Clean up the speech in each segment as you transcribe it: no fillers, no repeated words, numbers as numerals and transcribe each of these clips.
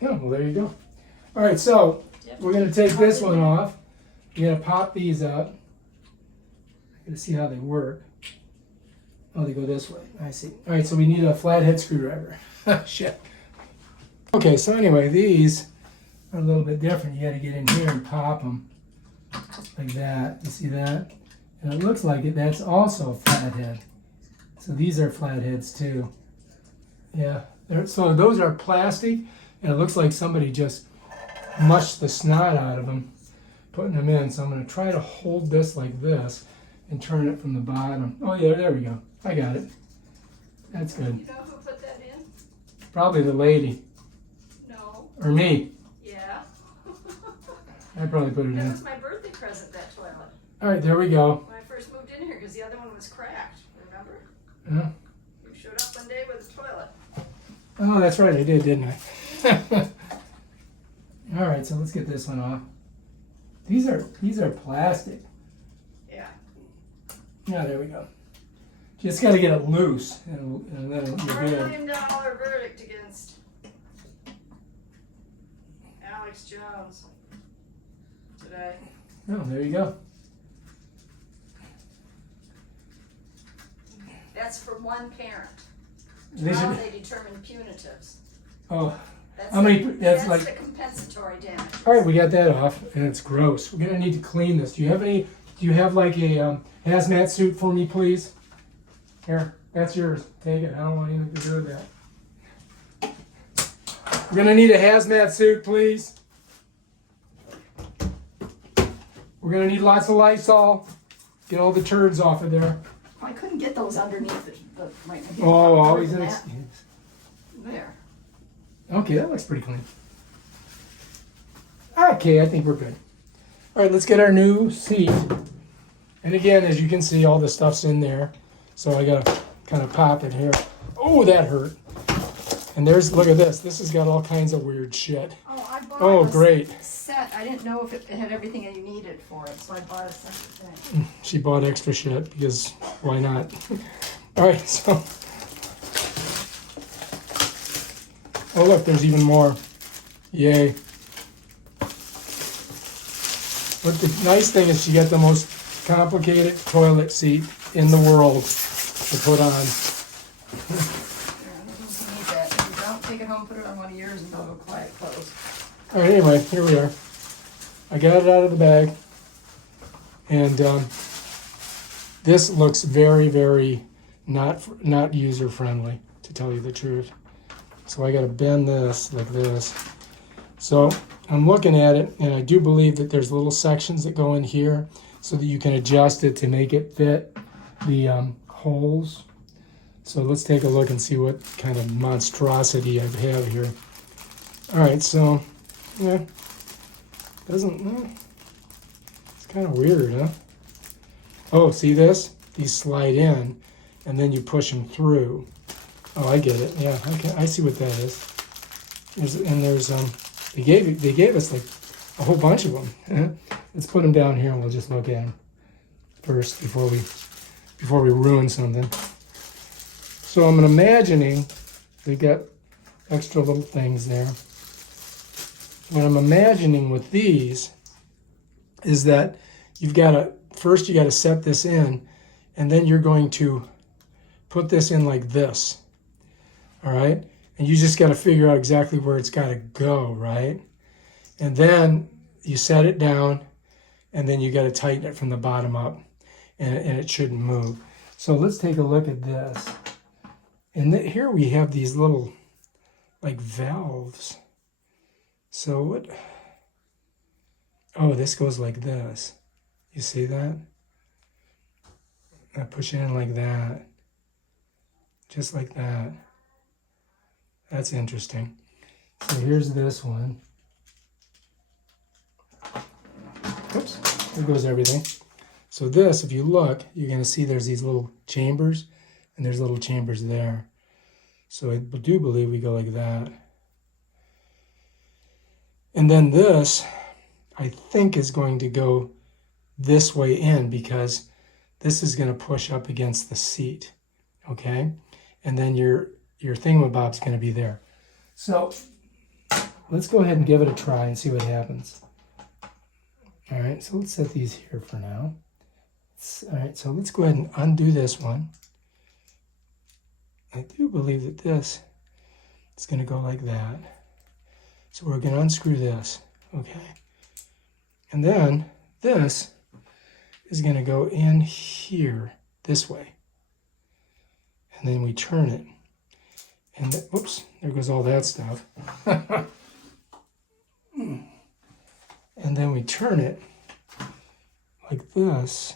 Yeah, well, there you go. All right, so we're going to take this one off. We're going to pop these up. I'm going to see how they work. Oh, they go this way. I see. All right, so we need a flathead screwdriver. Shit. Okay, so anyway, these are a little bit different. You got to get in here and pop them like that. You see that? And it looks like that's also a flathead. So these are flatheads too. Yeah. So those are plastic, and it looks like somebody just mushed the snot out of them, putting them in. So I'm going to try to hold this like this and turn it from the bottom. Oh yeah, there we go. I got it. That's good. You know who put that in? Probably the lady. No. Or me. Yeah. I probably put it That in. was my birthday present, that toilet. All right, there we go. When I first moved in here, because the other one was cracked. Remember? Yeah. You showed up one day with a toilet. Oh, that's right, I did, didn't I? All right, so let's get this one off. These are plastic. Yeah. Yeah, there we go. Just got to get it loose, and then you're $1 good. million verdict against Alex Jones today. Oh, there you go. That's for one parent. They Now should- they determine punitives. Oh, That's how many? the, That's that's like. the compensatory damage. All right, we got that off, and it's gross. We're gonna need to clean this. Do you have any? Do you have like a hazmat suit for me, please? Here, that's yours. Take it. I don't want anything to do with that. We're gonna need a hazmat suit, please. We're gonna need lots of Lysol. Get all the turds off of there. I couldn't get those underneath the right. Oh, always an that. excuse. There. Okay, that looks pretty clean. Okay, I think we're good. All right, let's get our new seat. And again, as you can see, all the stuff's in there. So I gotta kind of pop it here. Oh, that hurt. And there's, look at this. This has got all kinds of weird shit. Oh, I bought Oh, a great. set. I didn't know if it had everything you needed for it, so I bought a separate thing. She bought extra shit because why not? All right, so. Oh, look, there's even more. Yay. But the nice thing is she got the most complicated toilet seat in the world to put on. Yeah, I think you need that. If you don't, take it home, put it on one of yours, and go quiet close. All right, anyway, here we are. I got it out of the bag. And this looks very, very not user-friendly, to tell you the truth. So I got to bend this like this. So I'm looking at it, and I do believe that there's little sections that go in here so that you can adjust it to make it fit the holes. So let's take a look and see what kind of monstrosity I have here. All right, so yeah, it's kind of weird, huh? Oh, see this? These slide in, and then you push them through. Oh, I get it. Yeah, okay, I see what that is. They gave us like a whole bunch of them. Let's put them down here, and we'll just look at them first before we ruin something. So I'm imagining they've got extra little things there. What I'm imagining with these is that you got to set this in, and then you're going to put this in like this. All right? And you just got to figure out exactly where it's got to go, right? And then you set it down, and then you got to tighten it from the bottom up, and it shouldn't move. So let's take a look at this. And here we have these little, like, valves. So what? Oh, this goes like this. You see that? I push it in like that. Just like that. That's interesting. So here's this one. Oops, there goes everything. So this, if you look, you're going to see there's these little chambers, and there's little chambers there. So I do believe we go like that. And then this, I think, is going to go this way in, because this is going to push up against the seat, okay? And then your thingamabob's going to be there. So let's go ahead and give it a try and see what happens. All right, so let's set these here for now. All right, so let's go ahead and undo this one. I do believe that this is going to go like that. So we're going to unscrew this, okay? And then this is going to go in here this way. And then we turn it. And whoops, there goes all that stuff. And then we turn it like this.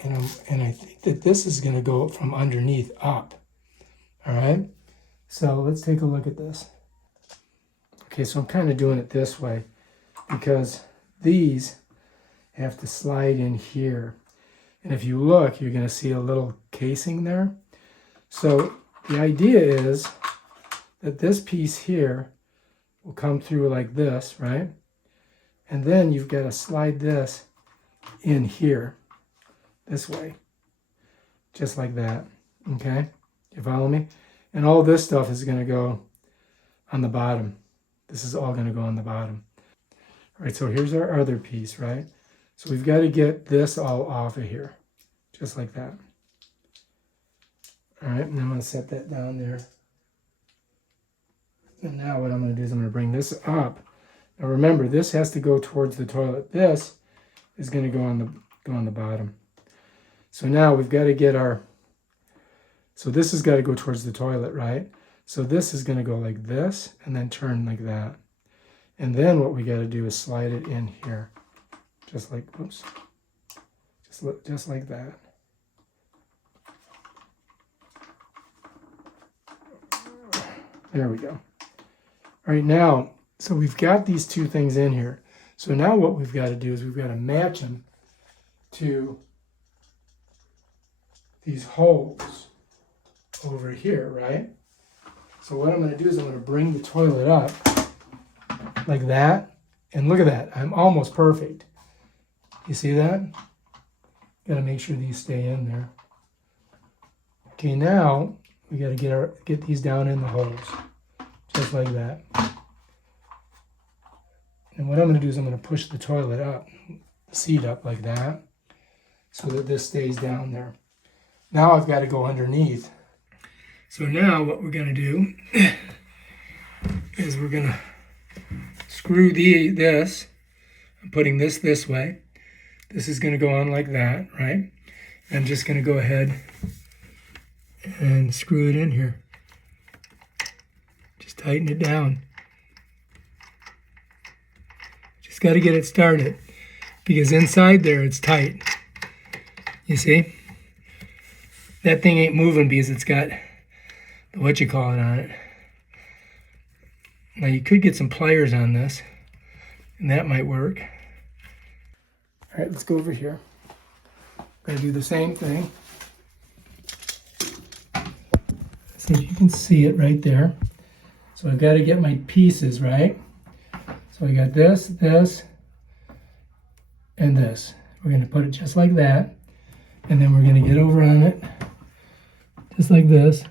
And I think that this is going to go from underneath up. All right? So let's take a look at this. Okay, so I'm kind of doing it this way because these have to slide in here. And if you look, you're going to see a little casing there. So the idea is that this piece here will come through like this, right? And then you've got to slide this in here this way, just like that, okay? You follow me? And all this stuff is going to go on the bottom. This is all going to go on the bottom. All right, so here's our other piece, right? So we've got to get this all off of here, just like that. All right, and I'm going to set that down there. And now what I'm going to do is I'm going to bring this up. Now remember, this has to go towards the toilet. This is going to go on the bottom. So now we've got to get so this has got to go towards the toilet, right? So this is going to go like this and then turn like that. And then what we got to do is slide it in here. Just like, oops, just like that. There we go. All right, now, so we've got these two things in here. So now what we've got to do is we've got to match them to these holes over here, right? So what I'm going to do is I'm going to bring the toilet up like that. And look at that. I'm almost perfect. You see that? Got to make sure these stay in there. Okay, now we got to get these down in the holes. Just like that. And what I'm going to do is I'm going to push the toilet up, the seat up like that, so that this stays down there. Now I've got to go underneath. So now what we're going to do is we're going to screw this. I'm putting this way. This is going to go on like that, right? I'm just going to go ahead and screw it in here. Just tighten it down. Just got to get it started because inside there it's tight. You see? That thing ain't moving because it's got the whatchamacallit on it. Now you could get some pliers on this and that might work. All right, let's go over here. I'm going to do the same thing. So you can see it right there. So I've got to get my pieces, right? So I got this, and this. We're going to put it just like that. And then we're going to get over on it, just like this.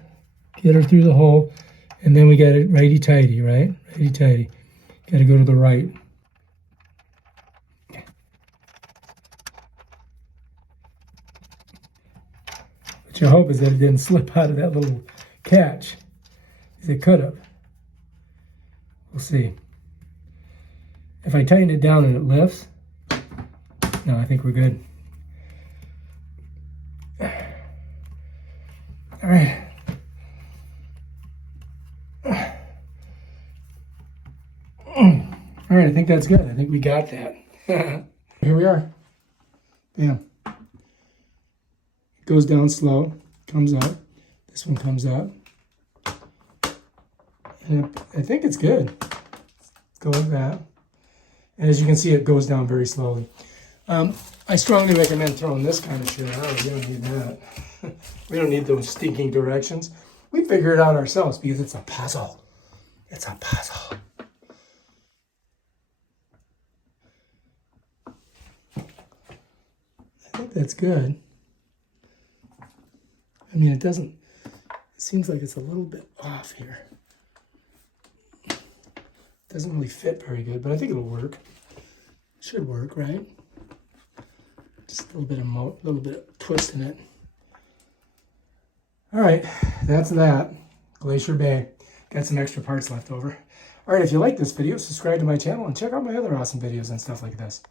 Get her through the hole. And then we got it righty-tighty, right? Righty-tighty. Got to go to the right. What you hope is that it didn't slip out of that little catch, as it could have. We'll see. If I tighten it down and it lifts, no, I think we're good. All right. All right, I think that's good. I think we got that. Here we are. Bam. It goes down slow, comes up. This one comes up. And I think it's good. Let's go like that. And as you can see, it goes down very slowly. I strongly recommend throwing this kind of shit out. We don't need that. We don't need those stinking directions. We figure it out ourselves because it's a puzzle. It's a puzzle. I think that's good. I mean, it seems like it's a little bit off here. Doesn't really fit very good, but I think it'll work. Should work, right? Just a little bit of twist in it. All right, that's that. Glacier Bay. Got some extra parts left over. All right, if you like this video, subscribe to my channel and check out my other awesome videos and stuff like this.